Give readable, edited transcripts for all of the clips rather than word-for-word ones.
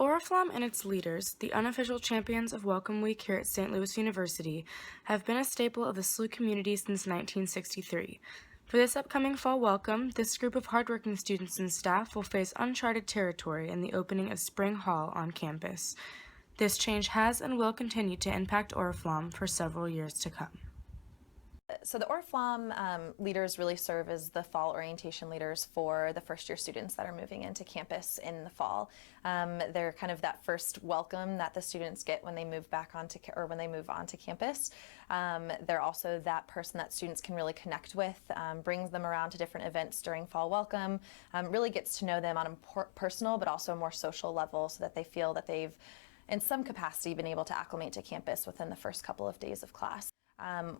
Oriflamme and its leaders, the unofficial champions of Welcome Week here at St. Louis University, have been a staple of the SLU community since 1963. For this upcoming fall welcome, this group of hardworking students and staff will face uncharted territory in the opening of Spring Hall on campus. This change has and will continue to impact Oriflamme for several years to come. So the Oriflamme leaders really serve as the fall orientation leaders for the first year students that are moving into campus in the fall. They're kind of that first welcome that the students get when they move back onto when they move onto campus. They're also that person that students can really connect with, brings them around to different events during fall welcome, really gets to know them on a personal but also a more social level so that they feel that they've in some capacity been able to acclimate to campus within the first couple of days of class.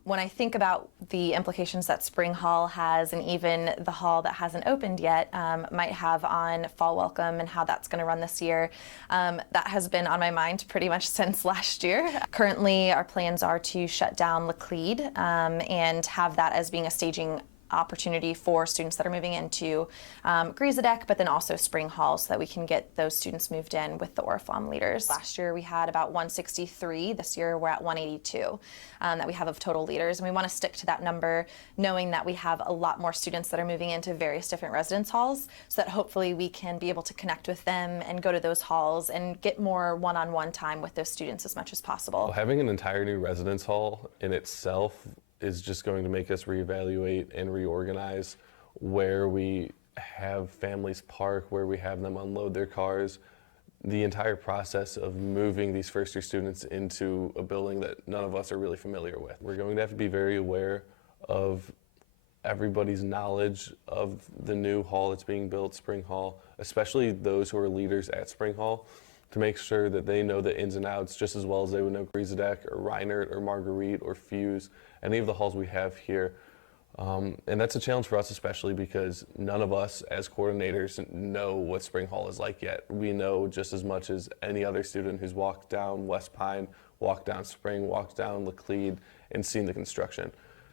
When I think about the implications that Spring Hall has, and even the hall that hasn't opened yet might have on fall welcome and how that's going to run this year, that has been on my mind pretty much since last year. Currently, our plans are to shut down Laclede and have that as being a staging opportunity for students that are moving into Glaser, but then also Spring Hall so that we can get those students moved in with the Oriflamme leaders. Last year we had about 163. This year we're at 182 that we have of total leaders, and we want to stick to that number knowing that we have a lot more students that are moving into various different residence halls so that hopefully we can be able to connect with them and go to those halls and get more one-on-one time with those students as much as possible. Well, having an entire new residence hall in itself is just going to make us reevaluate and reorganize where we have families park, where we have them unload their cars. The entire process of moving these first year students into a building that none of us are really familiar with. We're going to have to be very aware of everybody's knowledge of the new hall that's being built, Spring Hall, especially those who are leaders at Spring Hall, to make sure that they know the ins and outs just as well as they would know Glaser or Reinert or Marguerite or Fuse, any of the halls we have here. And that's a challenge for us, especially because none of us as coordinators know what Spring Hall is like yet. We know just as much as any other student who's walked down West Pine, walked down Spring, walked down Laclede, and seen the construction.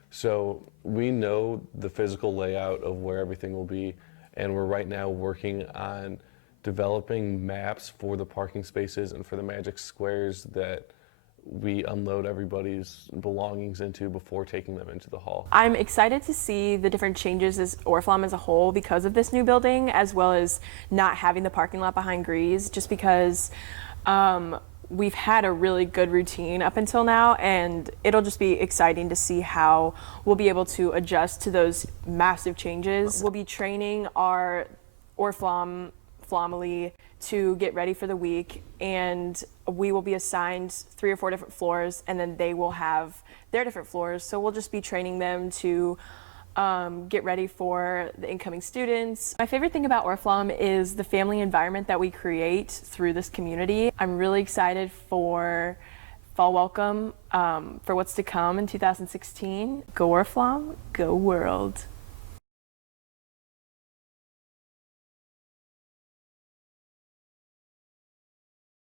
So we know the physical layout of where everything will be, and we're right now working on developing maps for the parking spaces and for the magic squares that we unload everybody's belongings into before taking them into the hall. I'm excited to see the different changes as Oriflamme as a whole because of this new building, as well as not having the parking lot behind Grease, just because we've had a really good routine up until now, and it'll just be exciting to see how we'll be able to adjust to those massive changes. We'll be training our Oriflamme to get ready for the week, and we will be assigned 3 or 4 different floors, and then they will have their different floors. So we'll just be training them to get ready for the incoming students. My favorite thing about Oriflamme is the family environment that we create through this community. I'm really excited for fall welcome, for what's to come in 2016. Go Oriflamme, go world.